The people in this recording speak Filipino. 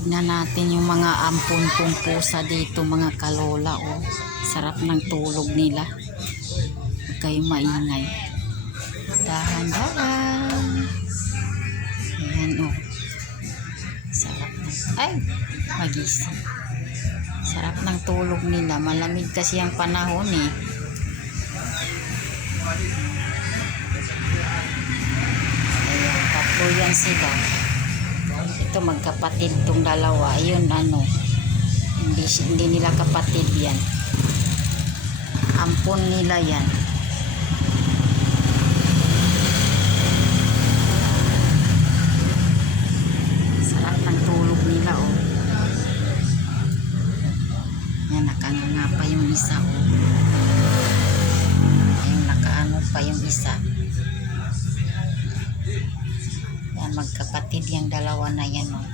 Tignan natin yung mga ampon kong pusa dito, mga kalola. Oh. Sarap ng tulog nila. Huwag kayong maingay. Dahan-dahan. Ayan oh. Sarap ng... Ay! Magising. Sarap ng tulog nila. Malamig kasi ang panahon eh. Ayan, tatlo yan sila. Ito magkapatid tong dalawa. Ayun ano. Hindi nila kapatid yan. Ampon nila yan. Sarap ng tulog nila oh. Yan, nakanganga pa yung isa oh. Ayun, nakaano pa yung isa. Yan, magkapatid yung dalawa na yan oh.